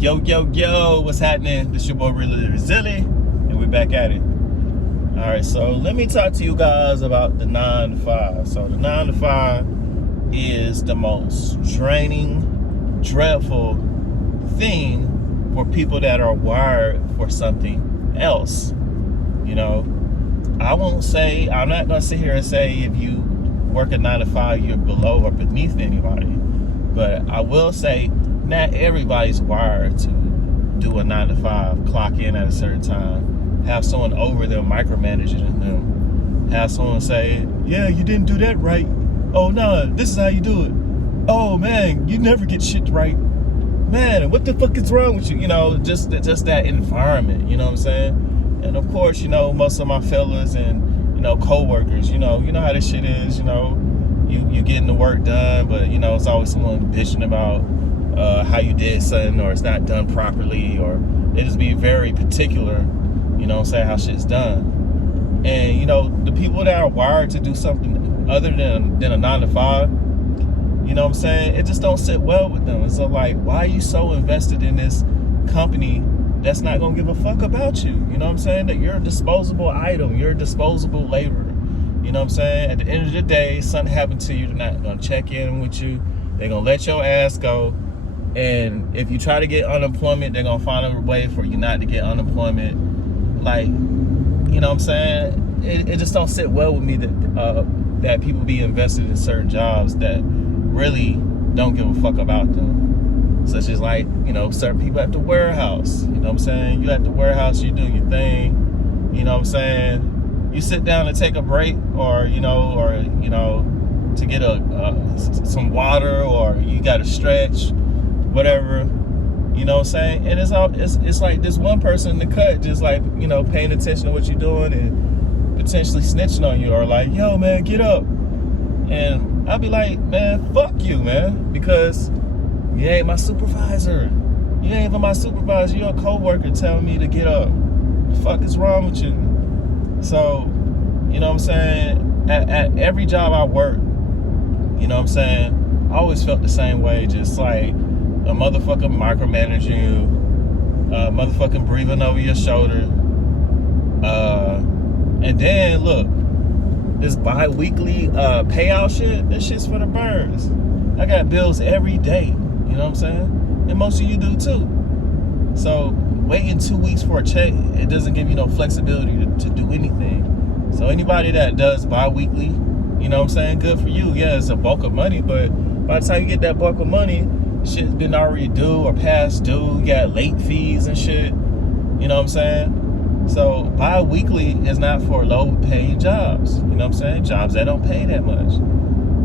Yo, what's happening? This your boy Really Zilly, and we're back at it. Alright, so let me talk to you guys about the 9 to 5. So the 9 to 5 is the most draining, dreadful thing for people that are wired for something else. You know, I'm not gonna sit here and say if you work a 9 to 5 you're below or beneath anybody. But I will say not everybody's wired to do a 9 to 5, clock in at a certain time, have someone over them micromanaging them, have someone say, yeah, you didn't do that right. Oh no, this is how you do it. Oh man, you never get shit right. Man, what the fuck is wrong with you? You know, just that environment, you know what I'm saying? And of course, you know, most of my fellas and, you know, co-workers, you know how this shit is, you know, you getting the work done, but you know, it's always someone bitching about how you did something, or it's not done properly, or they just be very particular, you know what I'm saying, how shit's done. And you know, the people that are wired to do something other than a 9 to 5, you know what I'm saying, it just don't sit well with them. It's like, why are you so invested in this company that's not gonna give a fuck about you? You know what I'm saying? That you're a disposable item, you're a disposable labor. You know what I'm saying? At the end of the day, something happened to you, they're not gonna check in with you, they're gonna let your ass go. And if you try to get unemployment, they're gonna find a way for you not to get unemployment. Like, you know what I'm saying? It just don't sit well with me that people be invested in certain jobs that really don't give a fuck about them. Such as, like, you know, certain people at the warehouse. You know what I'm saying? You at the warehouse, you do your thing. You know what I'm saying? You sit down to take a break, or to get some water, or you got to stretch, whatever, you know what I'm saying? And it's like this one person in the cut just, like, you know, paying attention to what you're doing and potentially snitching on you, or like, yo man, get up. And I'll be like, man, fuck you, man, because you ain't my supervisor. You ain't even my supervisor. You're a co-worker telling me to get up. What the fuck is wrong with you? So, you know what I'm saying, at every job I work, you know what I'm saying, I always felt the same way, just like a motherfucker micromanaging you, motherfucking breathing over your shoulder, and then look, this bi-weekly payout shit, this shit's for the birds. I got bills every day, you know what I'm saying, and most of you do too. So waiting 2 weeks for a check, it doesn't give you no flexibility to do anything. So anybody that does bi-weekly, you know what I'm saying, good for you. Yeah, it's a bulk of money, but by the time you get that bulk of money, shit's been already due or past due. You got late fees and shit. You know what I'm saying? So bi-weekly is not for low-paying jobs. You know what I'm saying? Jobs that don't pay that much.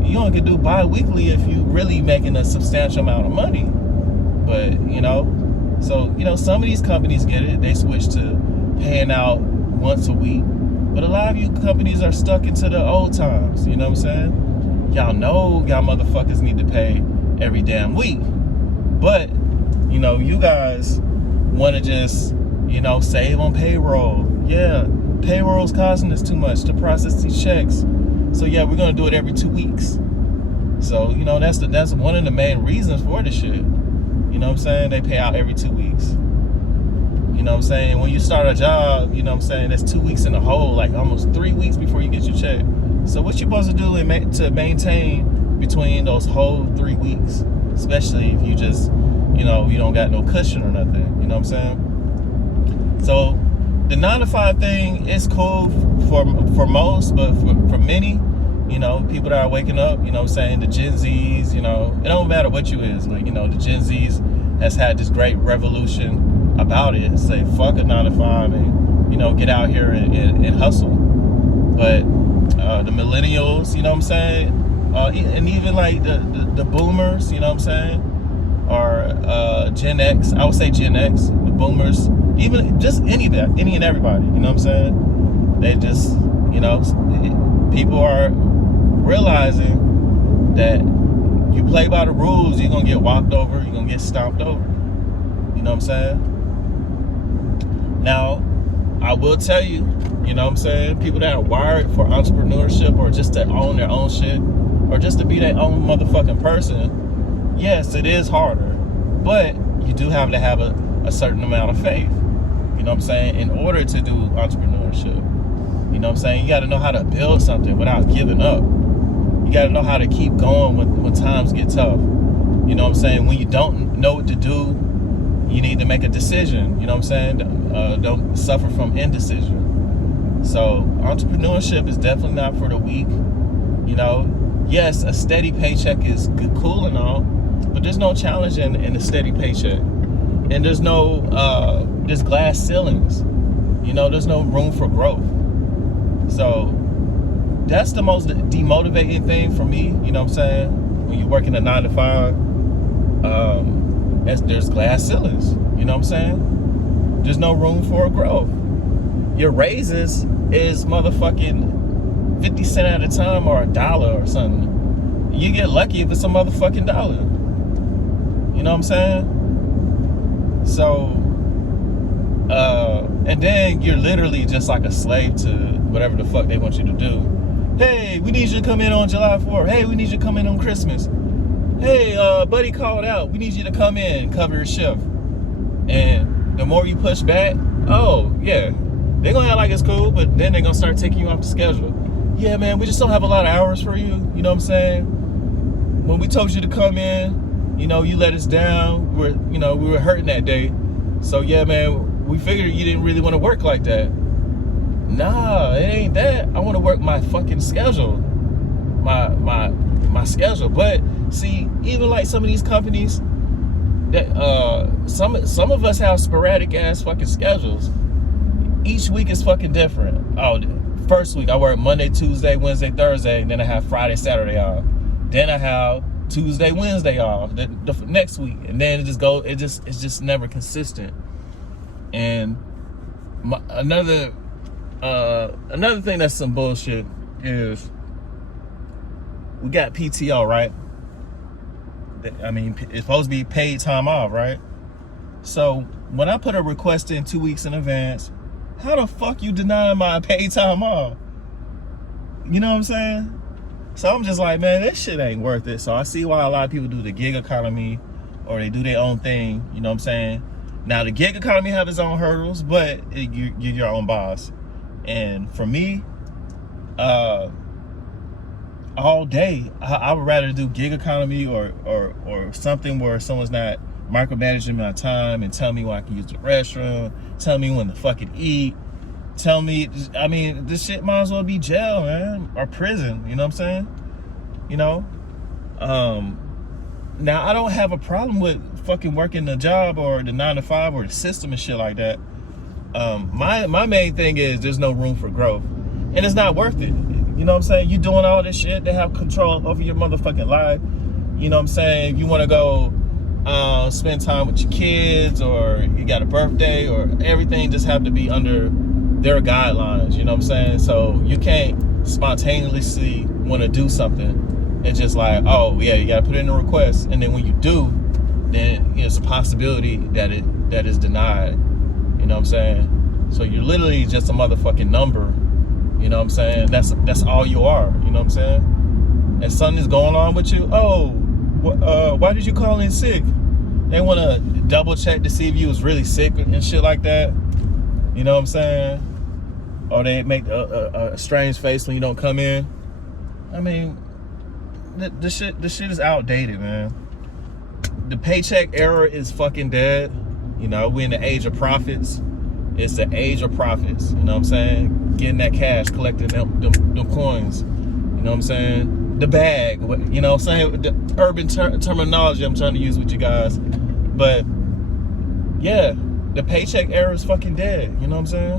You only can do bi-weekly if you really making a substantial amount of money. But, you know, so, you know, some of these companies get it. They switch to paying out once a week. But a lot of you companies are stuck into the old times. You know what I'm saying? Y'all know y'all motherfuckers need to pay every damn week. But, you know, you guys want to just, you know, save on payroll. Yeah, payroll's costing us too much to process these checks. So yeah, we're gonna do it every 2 weeks. So, you know, that's one of the main reasons for this shit. You know what I'm saying? They pay out every 2 weeks. You know what I'm saying? When you start a job, you know what I'm saying, that's 2 weeks in a hole, like almost 3 weeks before you get your check. So what you supposed to do to maintain between those whole 3 weeks, especially if you just, you know, you don't got no cushion or nothing, you know what I'm saying? So the 9 to 5 thing is cool for most, but for many, you know, people that are waking up, you know what I'm saying, the Gen Zs, you know, it don't matter what you is, like, you know, the Gen Zs has had this great revolution about it, say fuck a 9 to 5 and, you know, get out here and hustle. But the millennials, you know what I'm saying, and even like the boomers, you know what I'm saying, or Gen X, I would say Gen X, the boomers, even just any and everybody, you know what I'm saying, they just, you know, people are realizing that you play by the rules, you're gonna get walked over, you're gonna get stomped over, you know what I'm saying. Now, I will tell you, you know what I'm saying, people that are wired for entrepreneurship, or just to own their own shit, or just to be their own motherfucking person, yes, it is harder, but you you do have to have a certain amount of faith, you know what I'm saying, in order to do entrepreneurship. You know what I'm saying? You got to know how to build something without giving up. You got to know how to keep going when times get tough. You know what I'm saying? When you don't know what to do, you need to make a decision. You know what I'm saying? Don't suffer from indecision. So entrepreneurship is definitely not for the weak. You know, yes, a steady paycheck is good, cool and all, but there's no challenge in a steady paycheck. And there's there's glass ceilings. You know, there's no room for growth. So that's the most demotivating thing for me, you know what I'm saying? When you're working a 9 to 5, there's glass ceilings, you know what I'm saying? There's no room for growth. Your raises is motherfucking 50 cents at a time or $1 or something. You get lucky if it's a motherfucking dollar. You know what I'm saying? So, and then you're literally just like a slave to whatever the fuck they want you to do. Hey, we need you to come in on July 4th. Hey, we need you to come in on Christmas. Hey, buddy called out. We need you to come in, cover your shift. And the more you push back, oh, yeah, they're going to act like it's cool, but then they're going to start taking you off the schedule. Yeah, man, we just don't have a lot of hours for you. You know what I'm saying? When we told you to come in, you know, you let us down. We were hurting that day. So, yeah, man, we figured you didn't really want to work like that. Nah, it ain't that. I want to work my fucking schedule. My schedule. But see, even like some of these companies that some of us have sporadic ass fucking schedules. Each week is fucking different. Oh, first week I work Monday, Tuesday, Wednesday, Thursday, and then I have Friday, Saturday off. Then I have Tuesday, Wednesday off. The next week, and then it just goes. It's just never consistent. And another thing that's some bullshit is we got PTO, right? I mean, it's supposed to be paid time off, right? So when I put a request in 2 weeks in advance, how the fuck you deny my paid time off? You know what I'm saying? So I'm just like, man, this shit ain't worth it. So I see why a lot of people do the gig economy or they do their own thing. You know what I'm saying? Now the gig economy have its own hurdles, but you're your own boss. And for me, all day, I would rather do gig economy or something where someone's not micromanaging my time and tell me when I can use the restroom, tell me when to fucking eat, tell me, I mean, this shit might as well be jail, man, or prison, you know what I'm saying? You know? Now, I don't have a problem with fucking working the job or the 9 to 5 or the system and shit like that. My main thing is there's no room for growth. And it's not worth it. You know what I'm saying? You doing all this shit to have control over your motherfucking life. You know what I'm saying? If you want to go spend time with your kids or you got a birthday or everything just have to be under their guidelines. You know what I'm saying? So you can't spontaneously want to do something. It's just like, oh, yeah, you got to put in a request. And then when you do, then it's a possibility that it is denied. You know what I'm saying? So you're literally just a motherfucking number. You know what I'm saying? That's all you are. You know what I'm saying? And something is going on with you. Oh, why did you call in sick? They want to double check to see if you was really sick and shit like that. You know what I'm saying? Or they make a strange face when you don't come in. I mean, the shit is outdated, man. The paycheck era is fucking dead. You know, we're in the age of profits. It's the age of profits. You know what I'm saying? Getting that cash, collecting them coins. You know what I'm saying? The bag. You know what I'm saying? The urban terminology I'm trying to use with you guys. But yeah, the paycheck era is fucking dead. You know what I'm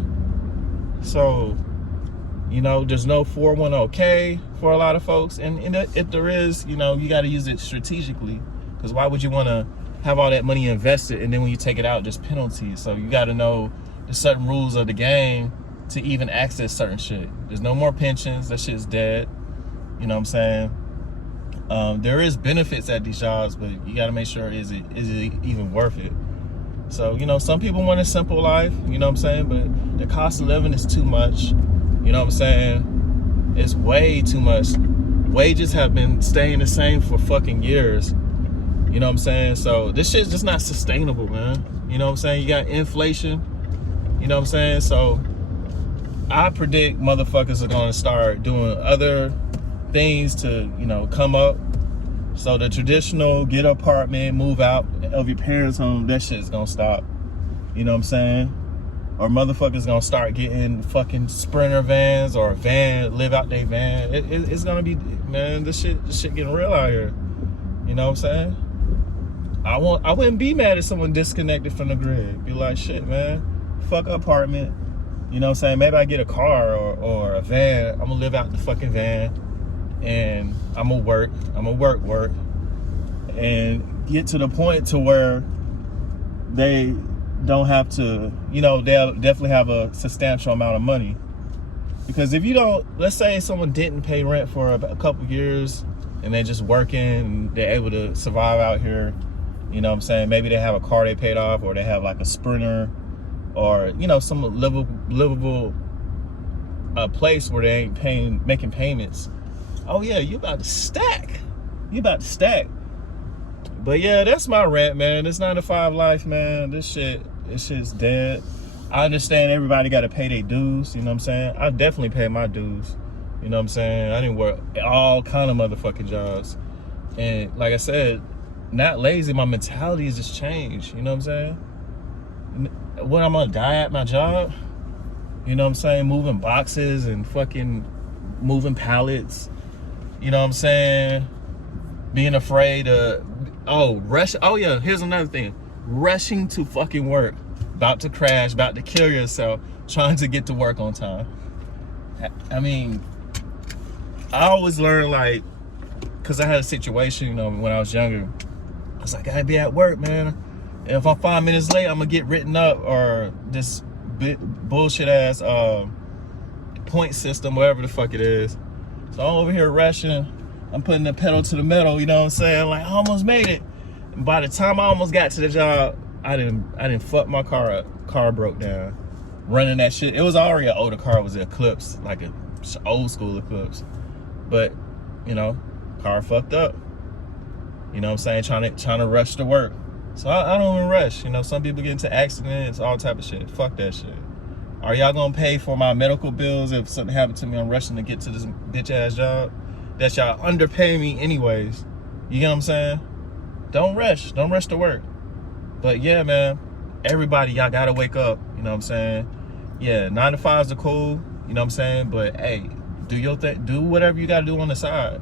saying? So, you know, there's no 401k for a lot of folks. And if there is, you know, you got to use it strategically. Because why would you want to have all that money invested and then when you take it out, just penalties? So you got to know the certain rules of the game to even access certain shit. There's no more pensions. That shit's dead. You know what I'm saying? There is benefits at these jobs, but you got to make sure is it even worth it? So, you know, some people want a simple life, you know what I'm saying? But the cost of living is too much. You know what I'm saying? It's way too much. Wages have been staying the same for fucking years. You know what I'm saying? So this shit's just not sustainable, man. You know what I'm saying? You got inflation. You know what I'm saying? So I predict motherfuckers are gonna start doing other things to, you know, come up. So the traditional get an apartment, move out of your parents' home, that shit's gonna stop. You know what I'm saying? Or motherfuckers gonna start getting fucking Sprinter vans or a van, live out their van. It's gonna be, man, this shit getting real out here. You know what I'm saying? I wouldn't be mad if someone disconnected from the grid. Be like, shit, man, fuck apartment. You know what I'm saying? Maybe I get a car or a van. I'm gonna live out the fucking van, and I'm gonna work, and get to the point to where they don't have to, you know, they'll definitely have a substantial amount of money. Because if you don't, let's say someone didn't pay rent for a couple years and they're just working and they're able to survive out here, you know what I'm saying? Maybe they have a car they paid off, or they have like a Sprinter, or, you know, some livable place where they ain't making payments. Oh yeah, you about to stack. But yeah, that's my rant, man. This 9-to-5 life, man. This shit's dead. I understand everybody got to pay their dues. You know what I'm saying? I definitely pay my dues. You know what I'm saying? I didn't work all kind of motherfucking jobs. And like I said, not lazy. My mentality has just changed. You know what I'm saying? What, I'm gonna die at my job? You know what I'm saying? Moving boxes and fucking moving pallets. You know what I'm saying? Being afraid of, rush. Oh yeah, here's another thing. Rushing to fucking work. About to crash, about to kill yourself, trying to get to work on time. I mean, I always learned, like, because I had a situation, you know, when I was younger. I was like, I gotta be at work, man. If I'm 5 minutes late, I'm gonna get written up, or this bullshit ass point system, whatever the fuck it is. So I'm over here rushing. I'm putting the pedal to the metal, you know what I'm saying? Like, I almost made it. And by the time I almost got to the job, I didn't fuck my car up. Car broke down. Running that shit. It was already an older car. It was an Eclipse, like an old school Eclipse. But, you know, car fucked up. You know what I'm saying? Trying to rush to work. So I don't even rush. You know, some people get into accidents, all type of shit. Fuck that shit. Are y'all gonna pay for my medical bills if something happened to me? I'm rushing to get to this bitch ass job that y'all underpay me anyways. You get what I'm saying? Don't rush to work. But yeah, man, everybody, y'all gotta wake up. You know what I'm saying? Yeah, 9-to-5s are cool. You know what I'm saying? But hey, do your thing. Do whatever you gotta do on the side.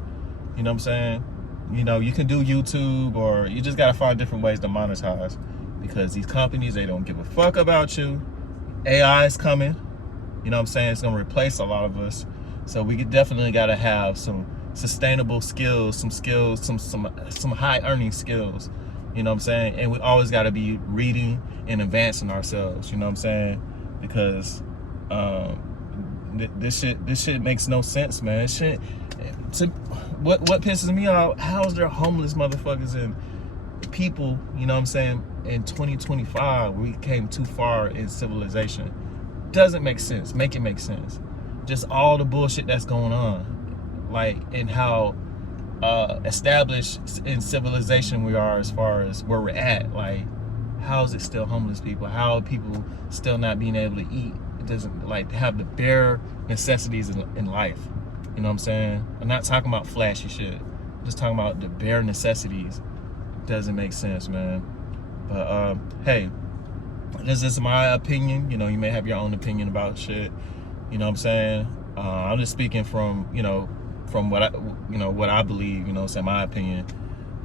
You know what I'm saying? You know, you can do YouTube, or you just gotta find different ways to monetize, because these companies, they don't give a fuck about you. AI is coming. You know what I'm saying? It's gonna replace a lot of us. So we definitely gotta have some sustainable skills, some high earning skills. You know what I'm saying? And we always got to be reading and advancing ourselves. You know what I'm saying? Because this shit makes no sense, man. What pisses me off? How is there homeless motherfuckers and people? You know what I'm saying? In 2025, we came too far in civilization. Doesn't make sense. Make it make sense. Just all the bullshit that's going on, like, and how established in civilization we are as far as where we're at. Like, how is it still homeless people? How are people still not being able to eat? It doesn't, like, have the bare necessities in life. You know what I'm saying? I'm not talking about flashy shit. I'm just talking about the bare necessities. Doesn't make sense, man. But hey, this is my opinion. You know, you may have your own opinion about shit. You know what I'm saying? I'm just speaking from, you know, from what I believe, you know what I'm saying, my opinion.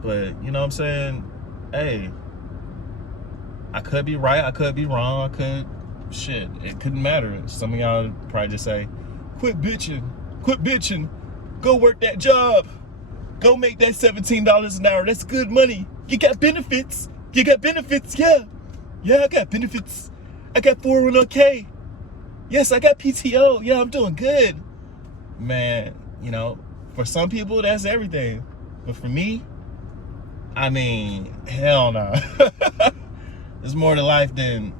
But, you know what I'm saying, hey, I could be right, I could be wrong, it couldn't matter. Some of y'all probably just say, quit bitching, go work that job, go make that $17 an hour, that's good money, you got benefits, yeah, I got benefits, I got 401k, yes, I got PTO, yeah, I'm doing good. Man, you know, for some people, that's everything. But for me, I mean, hell no. There's more to life than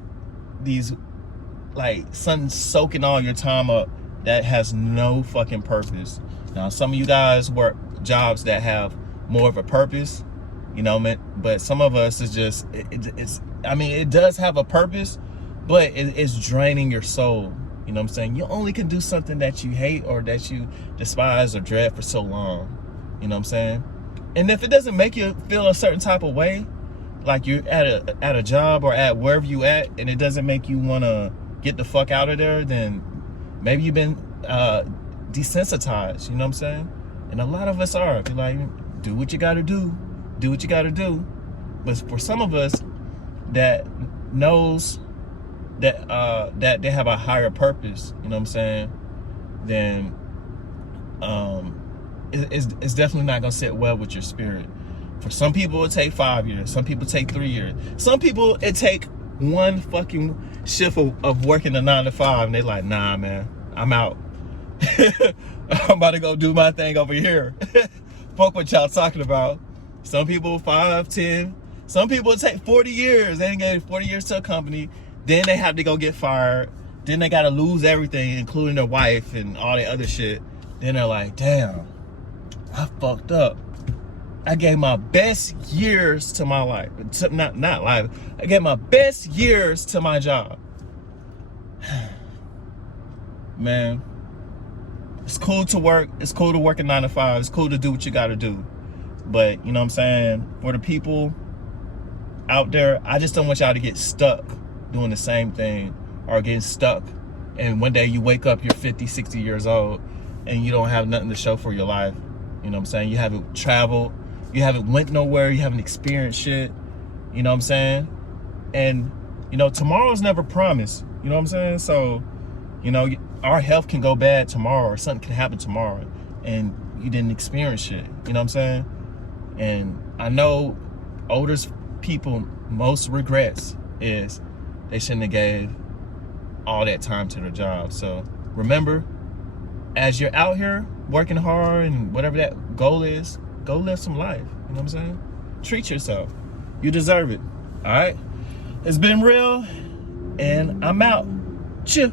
these, like, something soaking all your time up that has no fucking purpose. Now, some of you guys work jobs that have more of a purpose. You know, But some of us is just, it's, I mean, it does have a purpose, but it's draining your soul. You know what I'm saying? You only can do something that you hate or that you despise or dread for so long. You know what I'm saying? And if it doesn't make you feel a certain type of way, like you're at a job or at wherever you at, and it doesn't make you want to get the fuck out of there, then maybe you've been desensitized. You know what I'm saying? And a lot of us are. Be like, do what you got to do. Do what you got to do. But for some of us that knows that that they have a higher purpose, you know what I'm saying, then it's definitely not gonna sit well with your spirit. For some people it take 5 years, some people take 3 years, some people it take one fucking shift of working a 9 to 5, and they're like, nah man, I'm out. I'm about to go do my thing over here. Fuck what y'all talking about. Some people 5, 10, some people it take 40 years. They ain't get 40 years to a company, then they have to go get fired, then they gotta lose everything, including their wife and all that other shit. Then they're like, damn, I fucked up. I gave my best years to my life. Not life. I gave my best years to my job. Man, it's cool to work. It's cool to work a 9 to 5. It's cool to do what you gotta do. But, you know what I'm saying? For the people out there, I just don't want y'all to get stuck doing the same thing or getting stuck. And one day you wake up, you're 50, 60 years old, and you don't have nothing to show for your life. You know what I'm saying? You haven't traveled. You haven't went nowhere. You haven't experienced shit. You know what I'm saying? And, you know, tomorrow's never promised. You know what I'm saying? So, you know, our health can go bad tomorrow, or something can happen tomorrow, and you didn't experience shit. You know what I'm saying? And I know older people, most regrets is they shouldn't have gave all that time to their job. So remember, as you're out here working hard and whatever that goal is, go live some life. You know what I'm saying? Treat yourself. You deserve it. All right? It's been real, and I'm out. Chill.